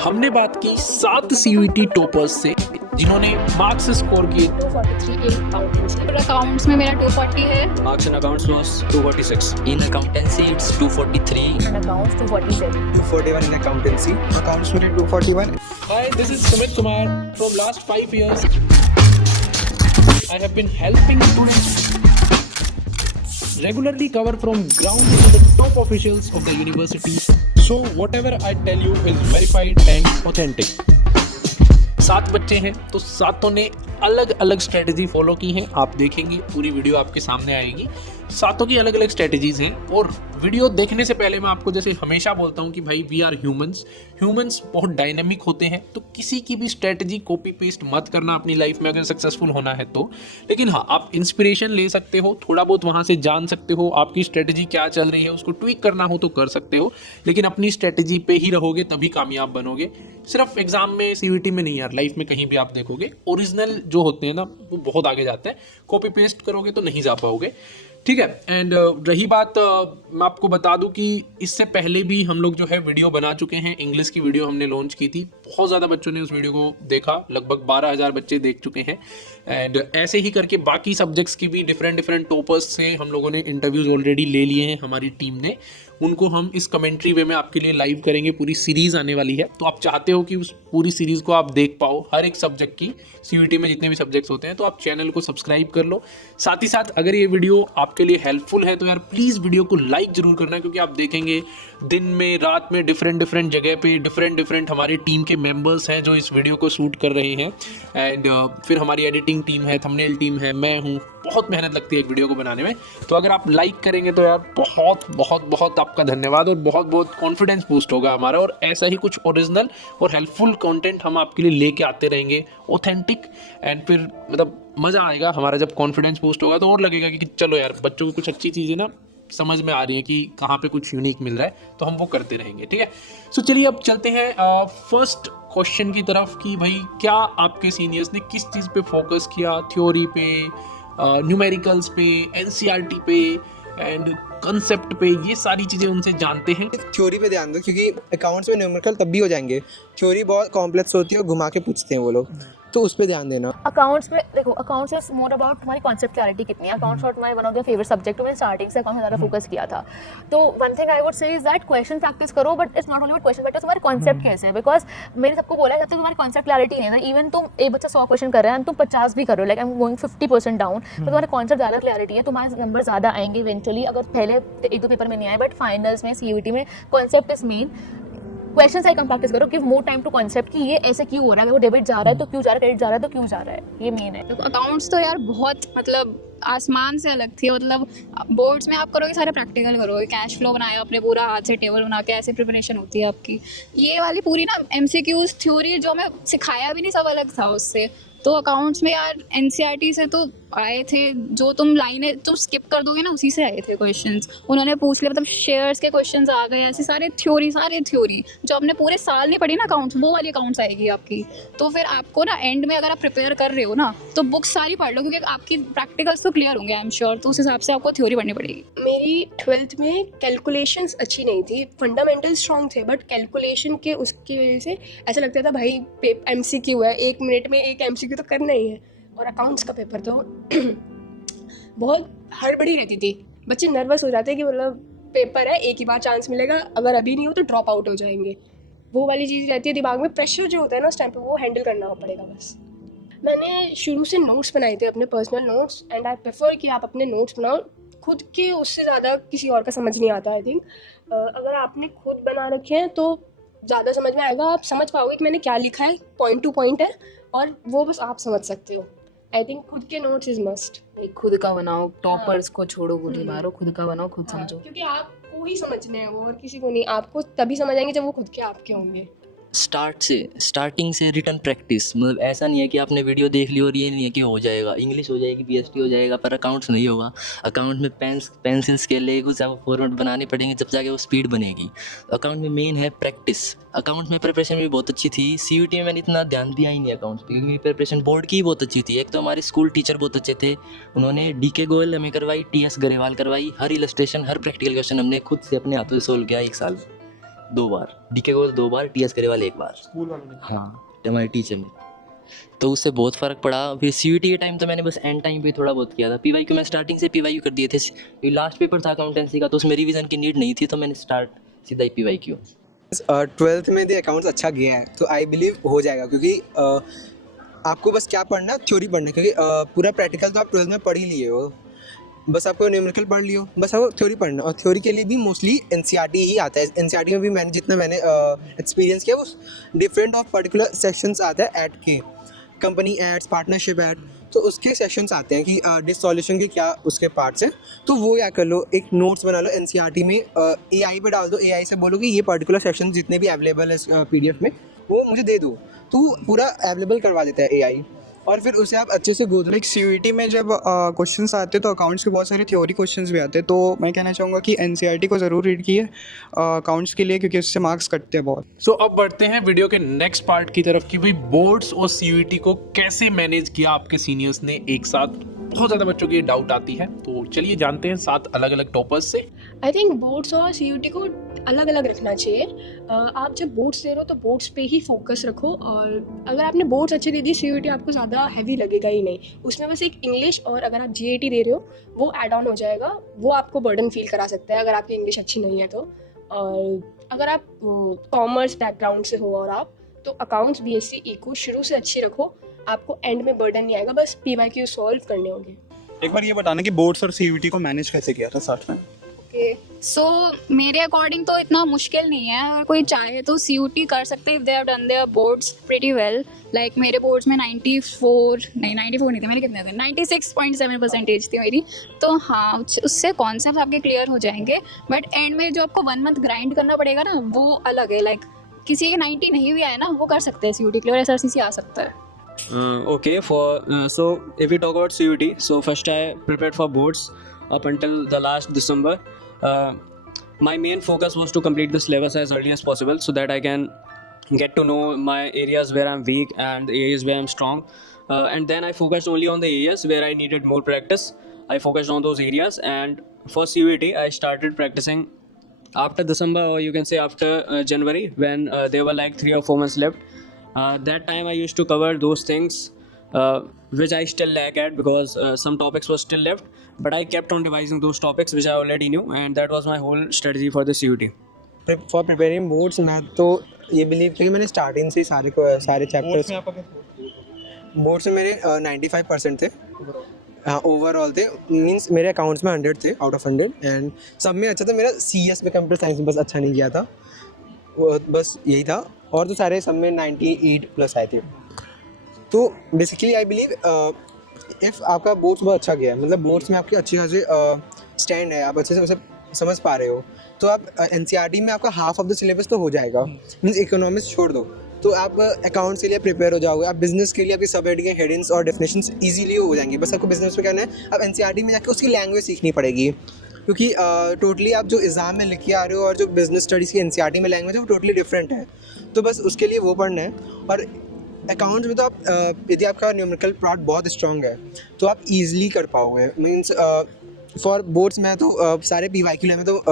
हमने बात की 7 सीयूईटी टॉपर्स से जिन्होंने मार्क्स स्कोर किए 243 अकाउंट्स में मेरा 240 है. Marks in accounts was 246. In accountancy, it's 243. In accounts 247. 241 in accountancy. Accounts में 241. Hi, this is Sumit Kumar. From last 5 years, I have been helping students regularly cover from ground to the top officials of the university. So whatever I tell you is verified and authentic. 7 बच्चे हैं तो सातों ने अलग अलग strategy follow की है. आप देखेंगे पूरी वीडियो आपके सामने आएगी. सातों की अलग अलग स्ट्रेटजीज हैं और वीडियो देखने से पहले मैं आपको जैसे हमेशा बोलता हूं कि भाई वी आर ह्यूमंस बहुत डायनेमिक होते हैं, तो किसी की भी स्ट्रेटजी कॉपी पेस्ट मत करना अपनी लाइफ में अगर सक्सेसफुल होना है तो. लेकिन हाँ, आप इंस्पिरेशन ले सकते हो, थोड़ा बहुत वहाँ से जान सकते हो आपकी स्ट्रेटजी क्या चल रही है, उसको ट्विक करना हो तो कर सकते हो, लेकिन अपनी स्ट्रेटजी पे ही रहोगे तभी कामयाब बनोगे. सिर्फ एग्जाम में सीयूईटी में नहीं यार, लाइफ में कहीं भी आप देखोगे ओरिजिनल जो होते हैं ना वो बहुत आगे जाते हैं. कॉपी पेस्ट करोगे तो नहीं जा पाओगे. ठीक है. एंड रही बात, मैं आपको बता दूं कि इससे पहले भी हम लोग जो है वीडियो बना चुके हैं. इंग्लिश की वीडियो हमने लॉन्च की थी, बहुत ज़्यादा बच्चों ने उस वीडियो को देखा, लगभग 12,000 बच्चे देख चुके हैं. एंड ऐसे ही करके बाकी सब्जेक्ट्स की भी डिफरेंट टॉपर्स से हम लोगों ने इंटरव्यूज़ ऑलरेडी ले लिए हैं हमारी टीम ने. उनको हम इस कमेंट्री वे में आपके लिए लाइव करेंगे. पूरी सीरीज़ आने वाली है, तो आप चाहते हो कि उस पूरी सीरीज़ को आप देख पाओ, हर एक सब्जेक्ट की. सीयूईटी में जितने भी सब्जेक्ट्स होते हैं तो आप चैनल को सब्सक्राइब कर लो. साथ ही साथ अगर ये वीडियो आपके लिए हेल्पफुल है तो यार प्लीज़ वीडियो को लाइक ज़रूर करना, क्योंकि आप देखेंगे दिन में रात में डिफरेंट जगह पे डिफरेंट हमारी टीम के मेंबर्स हैं जो इस वीडियो को शूट कर रहे हैं. एंड फिर हमारी एडिटिंग टीम है, थंबनेल टीम है, मैं हूँ. बहुत मेहनत लगती है एक वीडियो को बनाने में. तो अगर आप लाइक करेंगे तो यार बहुत आपका धन्यवाद और बहुत कॉन्फिडेंस बूस्ट होगा हमारा. और ऐसा ही कुछ ओरिजिनल और हेल्पफुल कंटेंट हम आपके लिए लेके आते रहेंगे, ऑथेंटिक. एंड फिर मतलब मज़ा आएगा हमारा जब कॉन्फिडेंस बूस्ट होगा, तो और लगेगा कि चलो यार बच्चों को कुछ अच्छी चीज़ें ना समझ में आ रही है कि कहाँ पे कुछ यूनिक मिल रहा है, तो हम वो करते रहेंगे. ठीक है. सो चलिए अब चलते हैं फर्स्ट क्वेश्चन की तरफ कि भाई क्या आपके सीनियर्स ने किस चीज़ पे फोकस किया, थ्योरी पे, न्यूमेरिकल्स पे, एनसीईआरटी पे एंड कंसेप्ट पे. ये सारी चीज़ें उनसे जानते हैं. थ्योरी पे ध्यान दो, क्योंकि अकाउंट्स में न्यूमेरिकल तब भी हो जाएंगे. थ्योरी बहुत कॉम्प्लेक्स होती है और घुमा के पूछते हैं वो लोग, तो उस पे ध्यान देना. अकाउंट्स में देखो, अकाउंट्स इज मोर अबाउट तुम्हारी कॉन्सेप्ट क्लैरिटी कितनी है. अकाउंट्स और तुम्हारे one of the favourite subject, मैंने स्टार्टिंग से अकाउंट में ज़्यादा फोकस किया था. तो one thing I would say is that question practice करो, but it's not only about question practice. तुम्हारे कॉन्सेप्ट कैसे है, बिकॉज मैंने सबको बोला है जब तक तुम्हारी कॉन्सेप्ट क्लैरिटी नहीं है, इवन तुम एक बच्चा 100 क्वेश्चन कर रहे हैं तुम 50 भी करो, like I am going 50% down, तो तुम्हारे कॉन्सेप्ट ज़्यादा क्लैरिटी है, तुम्हारे नंबर ज़्यादा आएंगे इवेंचुअली. अगर पहले 1-2 पेपर में नहीं आए, बट फाइनल्स में सीयूईटी में कॉन्सेप्ट इज मेन. क्वेश्चन आई कम प्रैक्टिस करो, give more time to concept कि ये ऐसे क्यों हो रहा है, अगर वो डेबिट जा रहा है तो क्यों जा रहा है, क्रेडिट जा रहा है तो क्यों जा रहा है, ये मेन है. देखो अकाउंट्स तो यार बहुत मतलब आसमान से अलग थी. मतलब बोर्ड्स में आप करोगे सारे प्रैक्टिकल करोगे, कैश फ्लो बनाया अपने पूरा हाथ से, टेबल बना के ऐसे प्रिपरेशन होती है आपकी. ये वाली पूरी ना एमसीक्यूज थ्योरी जो हमें सिखाया भी नहीं, सब अलग था उससे. तो अकाउंट्स में यार एनसीईआरटी से तो आए थे, जो तुम लाइनें तुम स्किप कर दोगे ना उसी से आए थे क्वेश्चंस. उन्होंने पूछ लिया, मतलब शेयर्स के क्वेश्चंस आ गए, ऐसे सारे थ्योरी जो आपने पूरे साल नहीं पढ़ी ना अकाउंट्स, वो वाली अकाउंट्स आएगी आपकी. तो फिर आपको ना एंड में अगर आप प्रिपेयर कर रहे हो ना तो बुक्स सारी पढ़ लो, क्योंकि आपकी प्रैक्टिकल्स तो क्लियर होंगे आई एम श्योर. तो उस हिसाब से आपको थ्योरी पढ़नी पड़ेगी. मेरी 12th में कैलकुलेशंस अच्छी नहीं थी, फंडामेंटल स्ट्रॉन्ग थे, बट कैलकुलेशन के उसकी वजह से ऐसा लगता था भाई एमसीक्यू है, 1 मिनट में एक एमसीक्यू तो करना ही है. और अकाउंट्स का पेपर तो बहुत हड़बड़ी रहती थी. बच्चे नर्वस हो जाते कि मतलब पेपर है, एक ही बार चांस मिलेगा, अगर अभी नहीं हो तो ड्रॉप आउट हो जाएंगे. वो वाली चीज़ रहती है दिमाग में. प्रेशर जो होता है ना उस टाइम पे, वो हैंडल करना पड़ेगा बस. मैंने शुरू से नोट्स बनाए थे, अपने personal notes, and I prefer कि आप अपने नोट्स बनाओ खुद के, उससे ज़्यादा किसी और का समझ नहीं आता. आई थिंक अगर आपने खुद बना रखे हैं तो ज़्यादा समझ में आएगा, आप समझ पाओगे कि मैंने क्या लिखा है, पॉइंट टू पॉइंट है, और वो बस आप समझ सकते हो. आई थिंक खुद के नोट्स इज मस्ट. खुद का बनाओ, टॉपर्स को छोड़ो, गोली मारो, खुद का बनाओ, खुद समझो. क्योंकि आपको ही समझने हैं वो, और किसी को नहीं. आपको तभी समझ आएंगे जब वो खुद के आपके होंगे. स्टार्टिंग से रिटन प्रैक्टिस. मतलब ऐसा नहीं है कि आपने वीडियो देख ली और ये नहीं है कि हो जाएगा, इंग्लिश हो जाएगी, पीएचडी हो जाएगा, पर अकाउंट्स नहीं होगा. अकाउंट में पेंसिल स्केल ले कुछ फॉर्मेट बनाने पड़ेंगे, जब जाके वो स्पीड बनेगी. अकाउंट में मेन है प्रैक्टिस. अकाउंट में प्रिपरेशन भी बहुत अच्छी थी. सीयूईटी में मैंने इतना ध्यान दिया ही नहीं अकाउंट्स पे, क्योंकि प्रिपरेशन बोर्ड की बहुत अच्छी थी. एक तो हमारे स्कूल टीचर बहुत अच्छे थे, उन्होंने डीके गोयल हमें करवाई, टीएस गरेवाल करवाई. हर इलस्ट्रेशन, हर प्रैक्टिकल क्वेश्चन हमने खुद से अपने हाथों से सोल्व किया 1 साल. 2 बार, डीके कोर्स 2 बार, टीएस करेवाल 1 बार। स्कूल वालों ने? हाँ, हमारे टीचर में। तो उससे बहुत फ़र्क पड़ा। फिर सीयूटी के टाइम तो मैंने बस एंड टाइम पे थोड़ा बहुत किया था। पीवाईक्यू मैं स्टार्टिंग से पीवाईक्यू कर दिए थे। ये लास्ट पेपर था अकाउंटेंसी का, तो उसमें रिवीजन की नीड नहीं थी, तो मैंने स्टार्ट सीधा ही पीवाईक्यू। 12th में भी अकाउंट्स अच्छा गया है तो आई बिलीव हो जाएगा, क्योंकि आपको बस क्या पढ़ना, थ्योरी पढ़ना, क्योंकि पूरा प्रैक्टिकल तो आप 12th में पढ़ ही लिए हो, बस आपको न्यूमेरिकल पढ़ लियो, बस आपको थ्योरी पढ़ना। और थ्योरी के लिए भी मोस्टली एनसीईआरटी ही आता है। एनसीईआरटी में भी मैंने एक्सपीरियंस किया, वो डिफरेंट ऑफ पर्टिकुलर सेक्शंस आता है ऐड के, कंपनी एड्स, पार्टनरशिप ऐड, तो उसके सेक्शंस आते हैं कि डिस सॉल्यूशन के क्या उसके पार्ट्स हैं, तो वो क्या कर लो, एक नोट्स बना लो एनसीईआरटी में, एआई पे डाल दो, एआई से बोलो कि ये पर्टिकुलर सेक्शन जितने भी अवेलेबल है पीडीएफ में वो मुझे दे दो, तो पूरा अवेलेबल करवा देता है एआई, और फिर उसे आप अच्छे से गो थ्रू। लाइक सीयूईटी में जब क्वेश्चंस आते हैं तो अकाउंट्स के बहुत सारे थ्योरी क्वेश्चंस भी आते हैं, तो मैं कहना चाहूँगा कि एनसीईआरटी को ज़रूर रीड कीजिए अकाउंट्स के लिए, क्योंकि उससे मार्क्स कटते हैं बहुत। सो अब बढ़ते हैं वीडियो के नेक्स्ट पार्ट की तरफ कि भाई बोर्ड्स और सीयूईटी को कैसे मैनेज किया आपके सीनियर्स ने एक साथ। बहुत ज़्यादा बच्चों की डाउट आती है, तो चलिए जानते हैं 7 अलग अलग टॉपर्स से। आई थिंक बोर्ड्स और सीयूटी को अलग अलग रखना चाहिए। आप जब बोर्ड्स दे रहे हो तो बोर्ड्स पे ही फोकस रखो, और अगर आपने बोर्ड्स अच्छे दे दी, सीयूटी आपको ज़्यादा हैवी लगेगा ही नहीं। उसमें बस एक इंग्लिश, और अगर आप जीएटी दे रहे हो वो ऐड ऑन हो जाएगा, वो आपको बर्डन फील करा सकता है अगर आपकी इंग्लिश अच्छी नहीं है तो। और अगर आप कॉमर्स बैकग्राउंड से हो और आप तो अकाउंट्स, बीएससी, इको शुरू से अच्छी रखो, आपको एंड में बर्डन नहीं आएगा, बस पीवाईक्यू सॉल्व करने होंगे। एक बार ये बताना कि बोर्ड्स और सीयूईटी को मैनेज कैसे किया था साथ में। ओके, सो मेरे अकॉर्डिंग तो इतना मुश्किल नहीं है, अगर कोई चाहे तो सीयूटी कर सकते if they have done their boards pretty well. Like मेरे बोर्ड्स में 94 नहीं थे मेरे, कितने थे, 96.7 परसेंटेज थी मेरी। तो हाँ, उससे कॉन्सेप्ट आपके क्लियर हो जाएंगे, बट एंड में जो आपको 1 मंथ ग्राइंड करना पड़ेगा ना, वो अलग है। लाइक किसी के 90 नहीं भी आए ना, वो कर सकते हैं सीयूटी क्लियर, एसआरसीसी आ सकता है। Okay, so if we talk about CUT, so first I prepared for boards up until the last December. My main focus was to complete the syllabus as early as possible so that I can get to know my areas where I'm weak and the areas where I'm strong. And then I focused only on the areas where I needed more practice. I focused on those areas, and for CUT I started practicing after December, or you can say after January, when there were like 3 or 4 months left. That time I used to cover those things which I still lack at, because some topics were still left, but I kept on revising those topics which I already knew, and that was my whole strategy for the CUT. For preparing boards मैं तो ये believe किया कि मैंने starting से ही सारे chapters, boards में मेरे 95% थे, हाँ ओवरऑल थे, मींस मेरे अकाउंट्स में 100 थे आउट ऑफ 100, एंड सब में अच्छा था। मेरा सीएस में, कंप्यूटर साइंस में बस अच्छा नहीं किया था, वो बस यही था, और तो सारे सब में 98+ आए थे। तो बेसिकली आई बिलीव इफ़ आपका बोर्ड्स बहुत अच्छा गया है, मतलब बोर्ड्स में आपकी अच्छी खासी स्टैंड है, आप अच्छे से उसे समझ पा रहे हो, तो आप एनसीईआरटी में आपका हाफ ऑफ द सिलेबस तो हो जाएगा, मीन्स इकोनॉमिक्स छोड़ दो, तो आप अकाउंट्स के लिए प्रिपेयर हो जाओगे। आप बिजनेस के लिए आपकी सब हेडिंग, हेडिंग्स और डेफिनेशंस इजीली हो जाएंगी। बस आपको बिजनेस में करना है, अब एनसीईआरटी में जाकर उसकी लैंग्वेज सीखनी पड़ेगी, क्योंकि टोटली आप जो एग्ज़ाम में लिख के आ रहे हो और जो बिजनेस स्टडीज़ की एनसीईआरटी में लैंग्वेज है वो टोटली डिफरेंट है, तो बस उसके लिए वो पढ़ना है। और अकाउंट्स में तो आप यदि आपका न्यूमेरिकल पार्ट बहुत स्ट्रॉन्ग है तो आप ईजिली कर पाओगे। मीन्स फॉर बोर्ड्स में तो सारे पीवाईक्यू में तो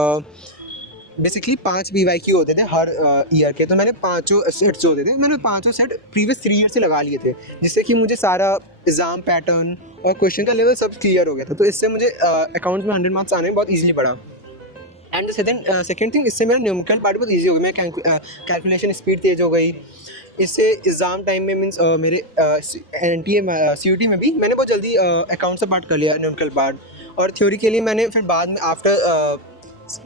बेसिकली 5 पीवाईक्यू होते थे हर ईयर के, तो मैंने 5 सेट्स होते थे, मैंने 5 सेट प्रीवियस 3 ईयर से लगा लिए थे, जिससे कि मुझे सारा एग्ज़ाम पैटर्न और क्वेश्चन का लेवल सब क्लियर हो गया था। तो इससे मुझे अकाउंट्स में 100 मार्क्स आने में बहुत ईजिली पड़ा। एंड सेकेंड थिंग, इससे मेरा न्यूमेरिकल पार्ट बहुत ईजी हो गया, मेरा कैलकुलेशन स्पीड तेज हो गई। इससे एग्ज़ाम टाइम में मीन्स मेरे एनटीए सीयूटी में भी मैंने बहुत जल्दी अकाउंट्स का पार्ट कर लिया, न्यूमेरिकल पार्ट, और थ्योरी के लिए मैंने फिर बाद में आफ्टर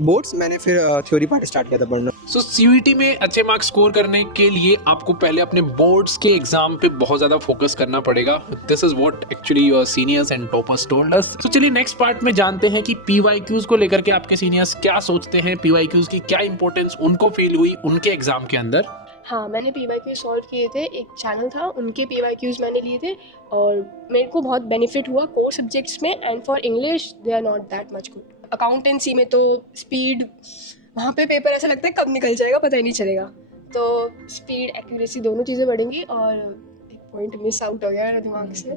बोर्ड्स मैंने फिर थ्योरी पार्ट स्टार्ट किया था पढ़ना। सो सीयूईटी में अच्छे मार्क्स स्कोर करने के लिए आपको पहले अपने बोर्ड्स के एग्जाम पे बहुत ज़्यादा फोकस करना पड़ेगा। This is what actually your seniors and toppers told us. तो चलिए नेक्स्ट पार्ट में जानते हैं कि पीवाईक्यूज को लेकर के आपके सीनियर्स क्या सोचते हैं, पीवाईक्यूज की क्या इंपॉर्टेंस उनको फील हुई उनके एग्जाम के अंदर। हाँ, मैंने पीवाईक्यू सॉल्व किए थे, एक चैनल था उनके पीवाईक्यूज मैंने लिए थे, और मेरे को बहुत बेनिफिट हुआ कोर सब्जेक्ट्स में। And for English they are not that much good. Accountancy में तो स्पीड, वहाँ पे पेपर ऐसा लगता है कब निकल जाएगा पता ही नहीं चलेगा, तो स्पीड एक्यूरेसी दोनों चीज़ें बढ़ेंगी। और एक पॉइंट मिस आउट हो गया मेरे दिमाग से,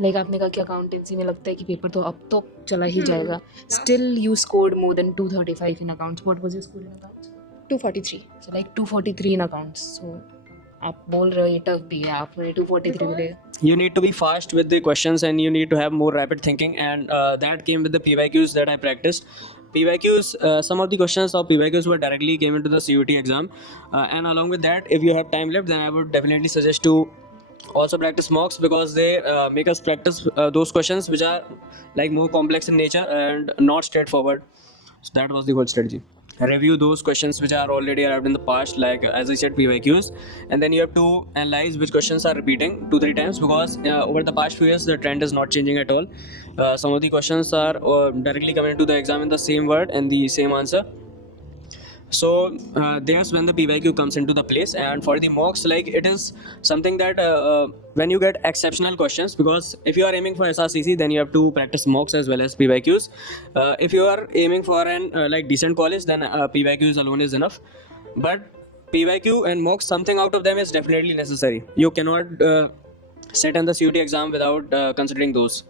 लाइक आपने कहा कि अकाउंटेंसी में लगता है कि पेपर तो अब तो चला ही जाएगा, still you scored more than 235 in accounts. What was your score in accounts? 243. So like 243 in accounts. So आप बोल रहे हो ये टफ भी है, आपने 243 मिले. You need to be fast with the questions and you need to have more rapid thinking, and that came with the PYQs that I practiced. PYQs, some of the questions of PYQs were directly came into the CUT exam, and along with that, if you have time left, then I would definitely suggest to also practice mocks, because they make us practice those questions which are like more complex in nature and not straightforward. So that was the whole strategy. Review those questions which are already arrived in the past, like as I said, PYQs, and then you have to analyze which questions are repeating 2-3 times, because over the past few years the trend is not changing at all. Some of the questions are directly coming into the exam in the same word and the same answer. So there's when the PYQ comes into the place. And for the mocks, like, it is something that when you get exceptional questions, because if you are aiming for SRCC, then you have to practice mocks as well as PYQs. If you are aiming for an like decent college, then PYQs alone is enough. But PYQ and mocks, something out of them is definitely necessary. You cannot sit in the CUT exam without considering those.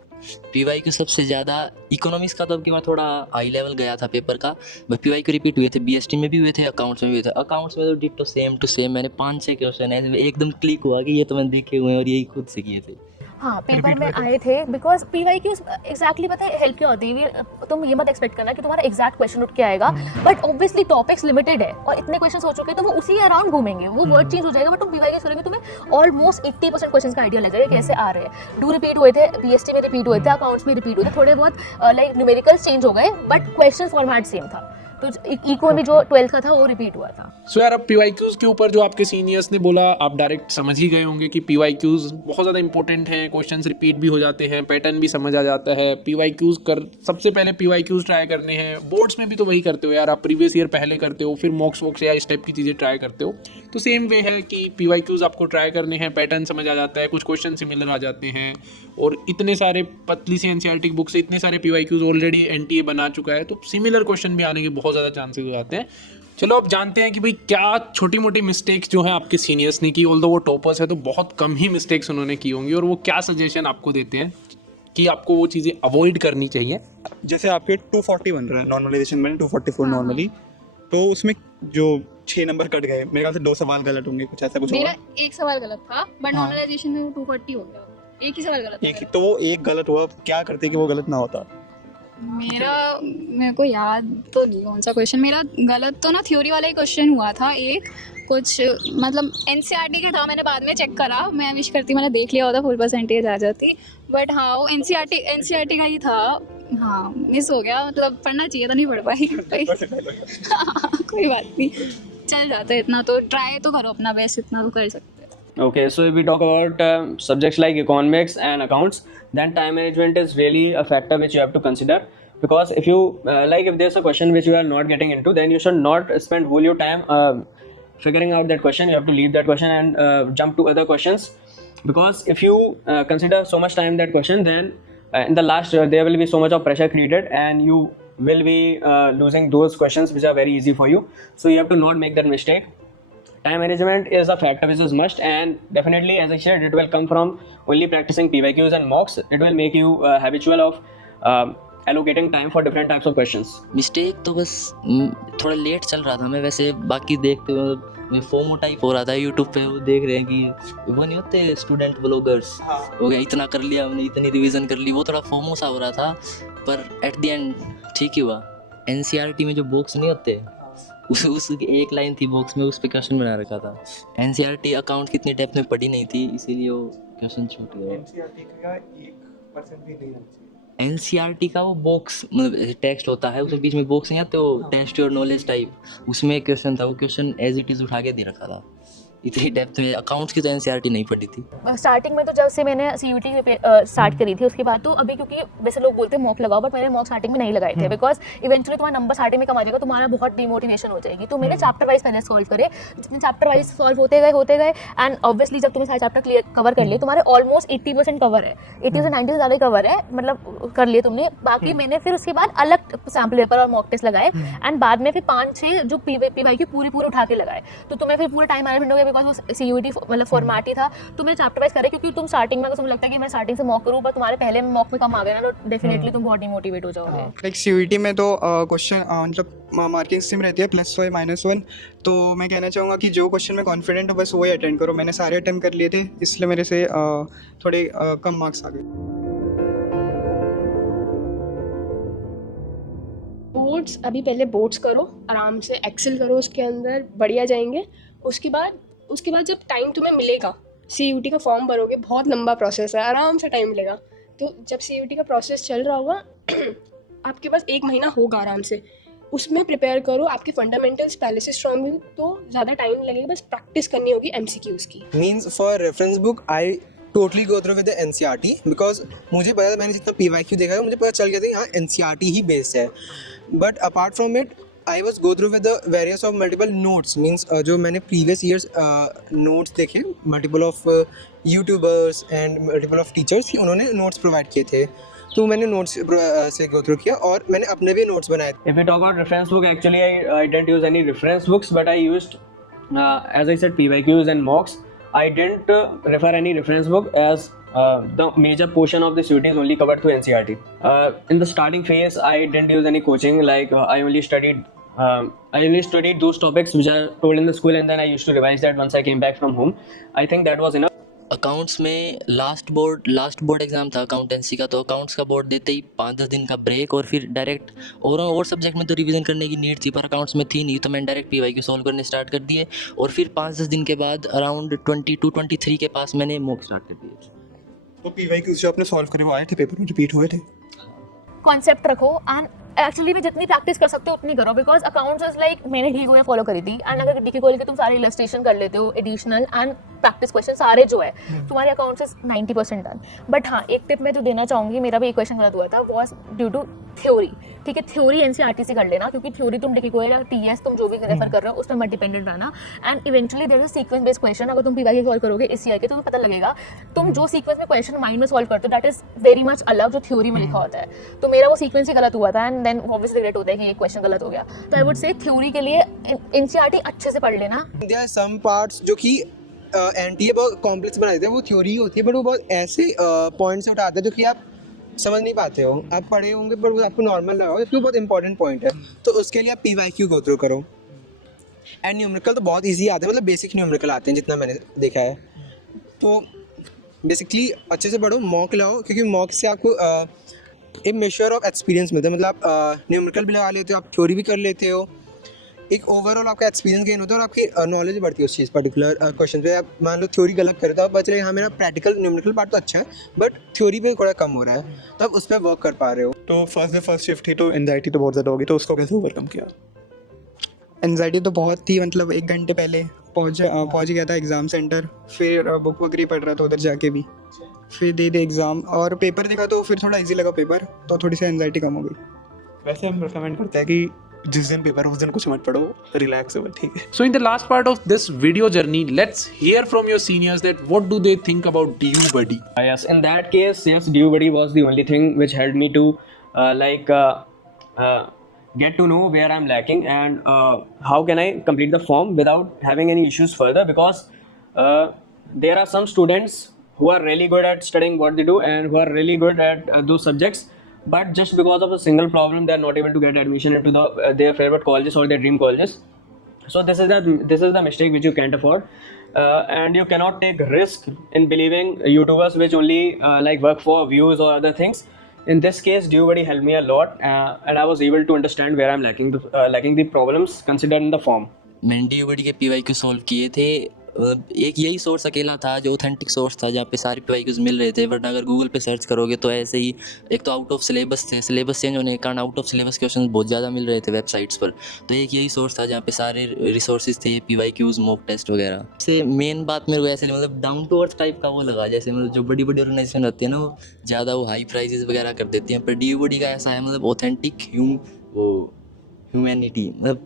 PY के सबसे ज़्यादा economics का तो अब की बार थोड़ा high level गया था पेपर का, बट PY के रिपीट हुए थे, BST में भी हुए थे, अकाउंट्स में भी हुए थे. अकाउंट्स में तो डिट्टो सेम टू सेम, मैंने 5-6 क्वेश्चन ऐसे एकदम क्लिक हुआ कि ये तो मैंने देखे हुए हैं और यही खुद से किए थे. हाँ, पेपर में आए थे, बिकॉज PYQs एग्जैक्टली पता है हेल्प क्या होती है. तुम ये मत एक्सपेक्ट करना कि तुम्हारा एग्जैक्ट क्वेश्चन उठ के आएगा, बट ऑब्वियसली टॉपिक्स लिमिटेड है और इतने क्वेश्चन हो चुके हैं तो वो उसी अराउंड घूमेंगे, वो वर्ड चेंज हो जाएगा. बट तुम PYQs करोगे तुम्हें ऑलमोस्ट 80% क्वेश्चन का आइडिया लग जाएगा कैसे आ रहे हैं. 2 रिपीट हुए थे, BST में रिपीट हुए थे, अकाउंट्स में रिपीट हुए थे, थोड़े बहुत लाइक न्यूमेरिकल्स चेंज हो गए, बट क्वेश्चन फॉर्मेट सेम था. तो इको में जो 12th का था वो रिपीट हुआ था. सो यार, अब PYQs के ऊपर जो आपके सीनियर्स ने बोला, आप डायरेक्ट समझ ही गए होंगे कि PYQs बहुत ज़्यादा इंपॉर्टेंट हैं, क्वेश्चंस रिपीट भी हो जाते हैं, पैटर्न भी समझ आ जाता है. सबसे पहले PYQs ट्राई करने हैं. बोर्ड्स में भी तो वही करते हो यार, आप प्रीवियस ईयर पहले करते हो, फिर मॉक्स वॉक्स या इस टाइप की चीज़ें ट्राई करते हो. तो सेम वे है कि PYQs आपको ट्राई करने हैं, पैटर्न समझ आ जाता है, कुछ क्वेश्चन सिमिलर आ जाते हैं, और इतने सारे पतली सी NCERT बुक से इतने सारे PYQs ऑलरेडी NTA बना चुका है, तो सिमिलर क्वेश्चन भी आने के बहुत ज़्यादा चांसेस हो जाते हैं. चलो अब जानते हैं कि भाई क्या छोटी मोटी मिस्टेक्स जो है आपके सीनियर्स ने की. ऑल्दो वो टॉपर्स है तो बहुत कम ही मिस्टेक्स उन्होंने की होंगी, और वो क्या सजेशन आपको देते हैं कि आपको वो चीज़ें अवॉइड करनी चाहिए. जैसे आपके 240 बन रहा है, नॉर्मलाइजेशन में 244 नॉर्मली, तो उसमें जो 6 नंबर कट गए, मेरे ख्याल से 2 सवाल गलत होंगे, कुछ ऐसा कुछ मेरा होगा. एक सवाल गलत था, बट नॉर्मलाइजेशन में 240 हो गया. एक ही सवाल गलत एक ही, तो वो एक गलत हुआ, क्या करते कि वो गलत ना होता. मेरे को याद तो नहीं कौन सा क्वेश्चन मेरा गलत. तो ना थ्योरी वाला ही क्वेश्चन हुआ था एक, कुछ मतलब NCERT का था, मैंने बाद में चेक करा, मैं विश करती मैंने देख लिया होता, फुल परसेंटेज आ जाती. बट हाँ, वो NCERT का ही था. हाँ, मिस हो गया, मतलब पढ़ना चाहिए था, नहीं पढ़ पाई. कोई बात नहीं, चल जाता है. इतना तो ट्राई तो करो अपना बेस्ट, इतना तो कर सकते हैं. Okay, so if we talk about subjects like economics and accounts, then time management is really a factor which you have to consider. Because if you if there's a question which you are not getting into, then you should not spend whole your time figuring out that question. You have to leave that question and jump to other questions. Because if you consider so much time that question, then in the last there will be so much of pressure created, and you will be losing those questions which are very easy for you. So you have to not make that mistake. Time management is a factor which is must, and definitely, as I said, it will come from only practicing PYQs and mocks. It will make you habitual of allocating time for different types of questions. Mistake तो बस थोड़ा late चल रहा था मैं, वैसे बाकी देखते हुए मैं फोमो टाइप हो रहा था. यूट्यूब पे वो देख रहे हैं कि वो नहीं होते स्टूडेंट ब्लॉगर्स, हो गया इतना कर लिया हमने, इतनी रिवीजन कर ली, वो थोड़ा फोमो सा हो रहा था. पर एट द एंड ठीक ही हुआ. NCERT में जो बॉक्स नहीं होते, उस एक लाइन थी बॉक्स में, उस पे क्वेश्चन बना रखा था. NCERT अकाउंट कितनी डेप्थ में पढ़ी नहीं थी, इसीलिए वो क्वेश्चन छूट गया. NCERT का वो बॉक्स मतलब टेक्स्ट होता है, उसके बीच में बॉक्स नहीं आते, वो टेस्ट योर नॉलेज टाइप, उसमें एक क्वेश्चन था, वो क्वेश्चन एज इट इज़ उठा के दे रखा था. इतनी डेप्थ में अकाउंट्स की तो NCERT नहीं पढ़ी थी. स्टार्टिंग में तो जब से मैंने CUT स्टार्ट करी थी, उसके बाद तो अभी, क्योंकि वैसे लोग बोलते हैं मॉक लगाओ, बट मैंने मॉक स्टार्टिंग में नहीं लगाए थे, बिकॉज इवेंचुअली तुम्हारा नंबर स्टार्टिंग में कम आ जाएगा, तुम्हारा बहुत डिमोटिवेशन हो जाएगी. तो मैंने चैप्टर वाइज पहले सॉल्व करे, जितने चैप्टर वाइज सॉल्व होते गए, एंड ऑब्वियसली जब तुमने सारे चैप्टर क्लियर कवर कर लिए, तुम्हारे ऑलमोस्ट 80% कवर है, 80 से 90 से ज़्यादा कवर है, मतलब कर लिए तुमने. बाकी मैंने फिर उसके बाद अलग सैम्पल पेपर और मॉक टेस्ट लगाए, एंड बाद में फिर 5-6 जो PYQ पूरे उठा के लगाए. तो तुम्हें फिर पूरा टाइम मैनेजमेंट हो गया, बिकॉज वो CUET मतलब फॉर्मेट ही था, तो मैं चैप्टर वाइज करे, क्योंकि तुम स्टार्टिंग में अगर तुम्हें लगता है कि मैं स्टार्टिंग से मॉक करूँ, पर तुम्हारे पहले में मॉक में कम आ गया ना, तो डेफिनेटली तुम बहुत डिमोटिवेट हो जाओगे। लाइक CUET में तो क्वेश्चन मतलब मार्किंग सिस्टम रहती है +1 -1, तो मैं कहना चाहूँगा कि जो क्वेश्चन में कॉन्फिडेंट हो बस वही अटेंड करो। मैंने सारे अटेम्प्ट कर लिए थे, इसलिए मेरे से थोड़े कम मार्क्स आ गए। बोर्ड्स अभी पहले बोर्ड्स करो, आराम से एक्सेल करो, उसके अंदर बढ़िया जाएंगे। उसके बाद जब टाइम तुम्हें मिलेगा, CUET का फॉर्म भरोगे, बहुत लंबा प्रोसेस है, आराम से टाइम मिलेगा। तो जब CUET का प्रोसेस चल रहा होगा आपके पास 1 महीना होगा आराम से, उसमें प्रिपेयर करो। आपके फंडामेंटल्स पहले से स्ट्रॉन्ग हुई तो ज़्यादा टाइम लगेगा, बस प्रैक्टिस करनी होगी MCQs की। Means for reference book I totally go through with the NCERT, because मुझे पता था, मैंने जितना PYQ देखा है मुझे पता चल गया था यहाँ NCERT ही बेस्ड है। But apart from it I was go through with the various of multiple notes, means जो मैंने प्रीवियस ईयर्स नोट्स देखे, multiple of YouTubers and multiple of teachers, उन्होंने नोट्स प्रोवाइड किए थे, तो मैंने नोट्स से गो थ्रू किया और मैंने अपने भी नोट्स बनाए। If we talk about reference book, actually I didn't use any reference books, but I used, as I said, PYQs and mocks. I didn't refer any reference book as the major portion of the CUET is only covered through NCERT. In the starting phase, I didn't use any coaching. Like I only studied those topics which are told in the school, and then I used to revise that once I came back from home. I think that was enough. Accounts में last board exam था accountancy का, तो accounts का board देते ही 5-10 दिन का break और फिर डायरेक्ट और सब्जेक्ट में तो रिवीजन करने की नीड थी, पर अकाउंट्स में थी नहीं, तो मैंने डायरेक्ट PYQ सॉल्व करने स्टार्ट कर दिए और फिर 5-10 दिन के बाद अराउंड 22-23 के पास मैंने मॉक स्टार्ट कर दिए। तो PYQ जो आपने सॉल्व करे वो आए थे, पेपर में रिपीट हुए थे? कॉन्सेप्ट रखो एंड एक्चुअली में जितनी प्रैक्टिस कर सकते हो उतनी करो, बिकॉज अकाउंट्स इज लाइक मैंने डी को फॉलो करी थी, एंड अगर डी को लेकर तुम सारे इलस्ट्रेशन कर लेते हो, एडिशनल एंड प्रैक्टिस क्वेश्चन सारे जो है, तुम्हारे अकाउंट्स इज 90% डन। बट हाँ, एक टिप मैं जो देना चाहूँगी, मेरा भी एक क्वेश्चन गलत हुआ था, वॉज ड्यू टू थ्योरी। ठीक है, थ्योरी NCERT से कर लेना, क्योंकि थ्योरी तुम DKCOL या TS तुम जो भी रेफर कर रहे हो उस पर मत डिपेंडेंट रहना। And eventually there is sequence based question, अगर तुम PYQ सॉल्व करोगे इस ईयर के तो तुम्हें पता लगेगा तुम जो सीक्वेंस में क्वेश्चन माइंड में सॉल्व करते हो दैट इज वेरी मच अलग जो थ्योरी में लिखा होता है। तो मेरा वो सीक्वेंस ही गलत हुआ था, एंड देन ऑब्वियसली रिग्रेट होता है कि ये क्वेश्चन गलत हो गया। तो आई वुड से थ्योरी के लिए NCERT अच्छे से पढ़ लेना। देयर आर सम पार्ट्स जो कि NTA बहुत कॉम्प्लेक्स बना देते हैं, वो थ्योरी होती है, बट वो बहुत ऐसे पॉइंट्स से उठाते हैं जो कि आप समझ नहीं पाते हो। आप पढ़े होंगे पर वो आपको नॉर्मल लगा होगा, इसलिए बहुत इंपॉर्टेंट पॉइंट है, तो उसके लिए आप PYQ गो थ्रू करो। एंड न्यूमेरिकल तो बहुत इजी आते हैं, मतलब बेसिक न्यूमेरिकल आते हैं जितना मैंने देखा है। तो बेसिकली अच्छे से पढ़ो, मॉक लगाओ, क्योंकि मॉक से आपको एक मेजर ऑफ एक्सपीरियंस मिलता है, मतलब आप न्यूमेरिकल भी लगा लेते हो, आप थ्योरी भी कर लेते हो, एक ओवरऑल आपका एक्सपीरियंस गेन होता है और आपकी नॉलेज बढ़ती है उस चीज़ पर्टिकुलर क्वेश्चन पे। आप मान लो थ्योरी गलत करे तो आप बच रहे, हाँ मेरा प्रैक्टिकल न्यूमेरिकल पार्ट तो अच्छा है बट थ्योरी पे थोड़ा कम हो रहा है, तो आप उस पर वर्क कर पा रहे हो। तो फर्स्ट शिफ्ट थी तो एंजाइटी तो बहुत ज़्यादा होगी, तो उसको कैसे ओवरकम किया? एंजाइटी तो बहुत थी, मतलब 1 घंटे पहले पहुँच गया था एग्ज़ाम सेंटर, फिर बुक वगैरह पढ़ रहा था उधर जाके भी, फिर दे एग्ज़ाम और पेपर देखा तो फिर थोड़ा ईजी लगा पेपर, तो थोड़ी सी एंजाइटी कम हो गई। वैसे हम रिकमेंड करते हैं कि जिस दिन पेपर उस दिन कुछ मत पढ़ो, रिलैक्स हो, ठीक है। So in the last part of this video journey, let's hear from your seniors that what do they think about DU Buddy. Yes, in that case, yes, DU Buddy was the only thing which helped me to get to know where I'm lacking and how can I complete the form without having any issues further, because there are some students who are really good at studying what they do and who are really good at those subjects, but just because of a single problem they are not able to get admission into their favorite colleges or their dream colleges. So this is the mistake which you can't afford, and you cannot take risk in believing YouTubers which only work for views or other things. In this case, DU Buddy helped me a lot, and I was able to understand where I'm lacking the problems considered in the form. मैंने DU Buddy के PYQ solve किए थे, एक यही source अकेला था जो authentic source था जहाँ पे सारे PYQs मिल रहे थे, वरना अगर गूगल पे सर्च करोगे तो ऐसे ही एक तो आउट ऑफ सिलेबस थे, सिलेबस चेंज होने के कारण आउट ऑफ सिलेबस क्वेश्चन बहुत ज़्यादा मिल रहे थे वेबसाइट्स पर, तो एक यही सोर्स था जहाँ पे सारे रिसोर्सेज थे, PYQs, मॉक टेस्ट वगैरह। से मेन बात मेरे को ऐसे मतलब डाउन टू अर्थ टाइप का वो लगा, जैसे मतलब जो बड़ी बड़ी ऑर्गेनाइजेशन रहती है ना वो ज़्यादा वो हाई प्राइजेस वगैरह कर देती हैं, पर DU Buddy का ऐसा है मतलब ऑथेंटिक ह्यूमैनिटी, मतलब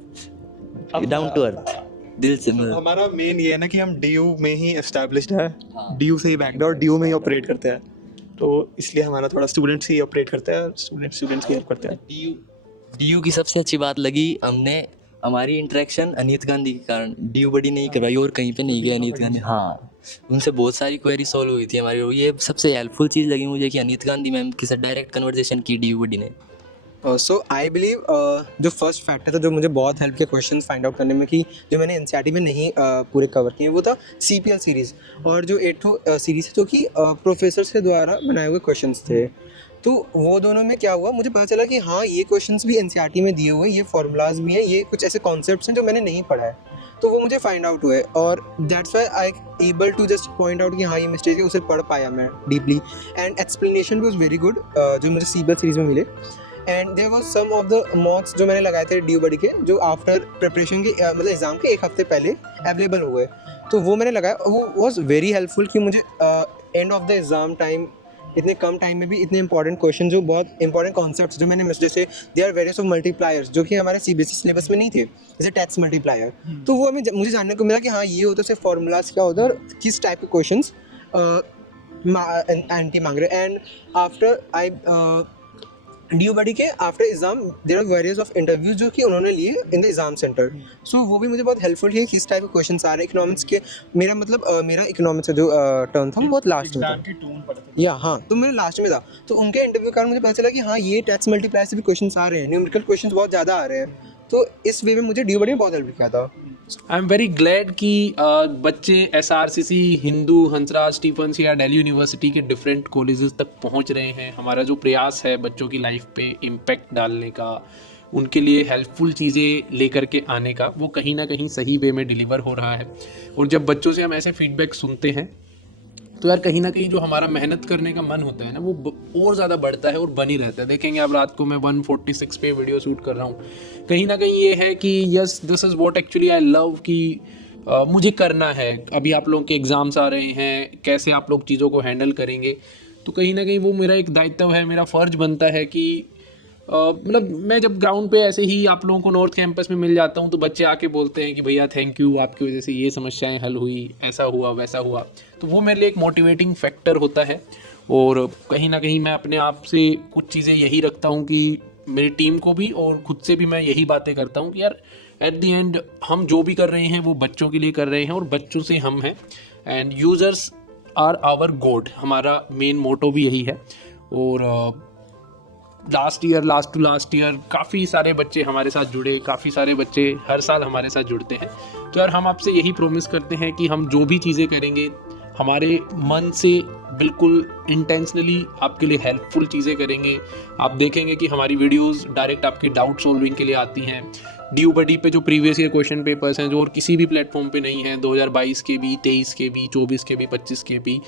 डाउन टू अर्थ दिल से। हमारा मेन ये है ना कि हम DU में ही एस्टैब्लिश्ड है, DU से ही बैंक्ड है और DU में ही ऑपरेट करते हैं, तो इसलिए हमारा थोड़ा स्टूडेंट्स ही ऑपरेट करते हैं, स्टूडेंट्स की हेल्प करते हैं। DU की सबसे अच्छी बात लगी, हमने हमारी इंटरेक्शन अनीत गांधी के कारण डी बडी नहीं करवाई और कहीं पे नहीं गया अनीत गांधी। हाँ, उनसे बहुत सारी क्वेरी सॉल्व हुई थी हमारी, और ये सबसे हेल्पफुल चीज़ लगी मुझे कि अनीत गांधी मैम के साथ डायरेक्ट कन्वर्जेशन की डी बडी ने। सो आई बिलीव जो फर्स्ट फैक्टर था जो मुझे बहुत हेल्प किया क्वेश्चन फाइंड आउट करने में कि जो मैंने एनसीईआरटी में नहीं पूरे कवर किए, वो था सीपीएल सीरीज़ और जो 8 सीरीज़ है जो कि प्रोफेसर के द्वारा बनाए हुए क्वेश्चंस थे। तो वो दोनों में क्या हुआ, मुझे पता चला कि हाँ ये क्वेश्चंस भी एनसीईआरटी में दिए हुए, ये फार्मूलाज भी हैं, ये कुछ ऐसे कॉन्सेप्ट्स हैं जो मैंने नहीं पढ़ा है, तो वो मुझे फाइंड आउट हुए और that's why I able to just point out कि हाँ ये मिस्टेक है, उसे पढ़ पाया मैं डीपली एंड एक्सप्लेनेशन भी वॉज वेरी गुड जो मुझे सीपीएल सीरीज़ में मिले। And there was some of the mocks जो मैंने लगाए थे डी बडी के, जो आफ्टर प्रिपरेशन के मतलब एग्ज़ाम के 1 हफ्ते पहले अवेलेबल हुए, तो वो मैंने लगाया। वो वाज वेरी हेल्पफुल कि मुझे end of the exam time इतने कम टाइम में भी इतने इंपॉर्टेंट क्वेश्चन, जो बहुत इंपॉर्टेंट कॉन्सेप्ट्स जो मैंने जैसे they are various of multipliers जो कि हमारे सीबीएसई सिलेबस में नहीं थे, जैसे टैक्स मल्टीप्लायर, तो वो मुझे जानने को मिला कि हाँ ये होता है, फॉर्मूलाज क्या होता है और किस टाइप के क्वेश्चंस एंटी मांग रहे। एंड आफ्टर आई डी बडी के after exam there are various of interviews जो कि उन्होंने लिए in the exam centre, so वो भी मुझे बहुत हेल्पफुल है किस टाइप के क्वेश्चन आ रहे हैं इकोनॉमिक्स के। मेरा मतलब मेरा इकोनॉमिक्स का जो टर्न था वो बहुत लास्ट में था, या हाँ तो मेरे लास्ट में था, तो उनके इंटरव्यू के कारण मुझे पता चला कि हाँ ये टैक्स मल्टीप्लाई से भी क्वेश्चन आ रहे हैं, न्यूमेरिकल क्वेश्चन बहुत ज़्यादा आ रहे हैं, तो इस वे में मुझे डी बडी में बहुत हेल्प किया था। आई एम वेरी ग्लैड कि बच्चे एसआरसीसी, हिंदू, हंसराज स्टीफेंस या दिल्ली यूनिवर्सिटी के डिफरेंट कॉलेजेस तक पहुंच रहे हैं। हमारा जो प्रयास है बच्चों की लाइफ पे इम्पैक्ट डालने का, उनके लिए हेल्पफुल चीज़ें लेकर के आने का, वो कहीं ना कहीं सही वे में डिलीवर हो रहा है। और जब बच्चों से हम ऐसे फीडबैक सुनते हैं तो यार कहीं ना कहीं जो हमारा मेहनत करने का मन होता है ना, वो और ज़्यादा बढ़ता है और बनी रहता है। देखेंगे आप रात को मैं 146 पे वीडियो शूट कर रहा हूँ, कहीं ना कहीं ये है कि yes this is what actually I love, कि मुझे करना है। अभी आप लोगों के एग्ज़ाम्स आ रहे हैं, कैसे आप लोग चीज़ों को हैंडल करेंगे, तो कहीं ना कहीं वो मेरा एक दायित्व है, मेरा फ़र्ज बनता है कि मतलब मैं जब ग्राउंड पे ऐसे ही आप लोगों को नॉर्थ कैंपस में मिल जाता हूँ तो बच्चे आके बोलते हैं कि भैया थैंक यू, आपकी वजह से ये समस्याएं हल हुई, ऐसा हुआ वैसा हुआ, तो वो मेरे लिए एक मोटिवेटिंग फैक्टर होता है। और कहीं ना कहीं मैं अपने आप से कुछ चीज़ें यही रखता हूँ कि मेरी टीम को भी और खुद से भी मैं यही बातें करता हूँ कि यार एट द एंड हम जो भी कर रहे हैं वो बच्चों के लिए कर रहे हैं और बच्चों से हम हैं, and users are our god, हमारा मेन मोटो भी यही है। और लास्ट टू लास्ट ईयर काफ़ी सारे बच्चे हमारे साथ जुड़े, काफ़ी सारे बच्चे हर साल हमारे साथ जुड़ते हैं। तो यार हम आपसे यही प्रॉमिस करते हैं कि हम जो भी चीज़ें करेंगे हमारे मन से बिल्कुल इंटेंशनली आपके लिए हेल्पफुल चीज़ें करेंगे। आप देखेंगे कि हमारी वीडियोस डायरेक्ट आपकी डाउट सॉल्विंग के लिए आती हैं। डी बडी पे जो प्रीवियस ईयर क्वेश्चन पेपर्स हैं जो और किसी भी प्लेटफॉर्म पे नहीं हैं, 2022 के भी, 23 के भी, 24 के भी, 25 के भी,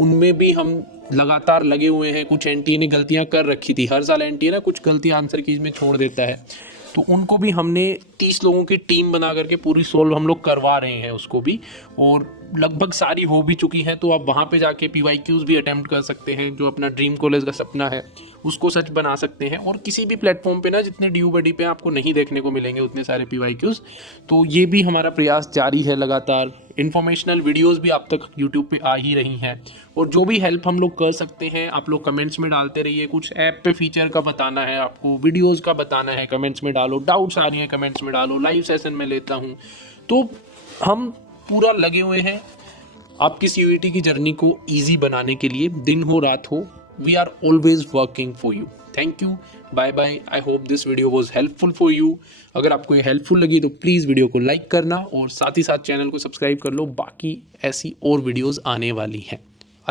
उनमें भी हम लगातार लगे हुए हैं। कुछ एनटीए ने गलतियां कर रखी थी, हर साल एनटीए ना कुछ गलतियां आंसर कीज में छोड़ देता है, तो उनको भी हमने 30 लोगों की टीम बना करके पूरी सोल्व हम लोग करवा रहे हैं उसको भी, और लगभग सारी हो भी चुकी हैं। तो आप वहाँ पे जाके PYQs भी अटेम्प्ट कर सकते हैं, जो अपना ड्रीम कॉलेज का सपना है उसको सच बना सकते हैं। और किसी भी प्लेटफॉर्म पे ना जितने डी बडी पे आपको नहीं देखने को मिलेंगे उतने सारे PYQs, तो ये भी हमारा प्रयास जारी है लगातार। इन्फॉर्मेशनल वीडियोस भी आप तक यूट्यूब पे आ ही रही हैं, और जो भी हेल्प हम लोग कर सकते हैं आप लोग कमेंट्स में डालते रहिए। कुछ ऐप पे फीचर का बताना है आपको, वीडियोस का बताना है, कमेंट्स में डालो। डाउट्स आ रही हैं कमेंट्स में डालो, लाइव सेशन में लेता हूँ। तो हम पूरा लगे हुए हैं आपकी CUET की जर्नी को ईजी बनाने के लिए, दिन हो रात हो, we are always working for you. Thank you, bye bye. I hope this video was helpful for you. अगर आपको ये हेल्पफुल लगी तो प्लीज़ वीडियो को लाइक करना और साथ ही साथ चैनल को सब्सक्राइब कर लो, बाकी ऐसी और वीडियोज़ आने वाली हैं।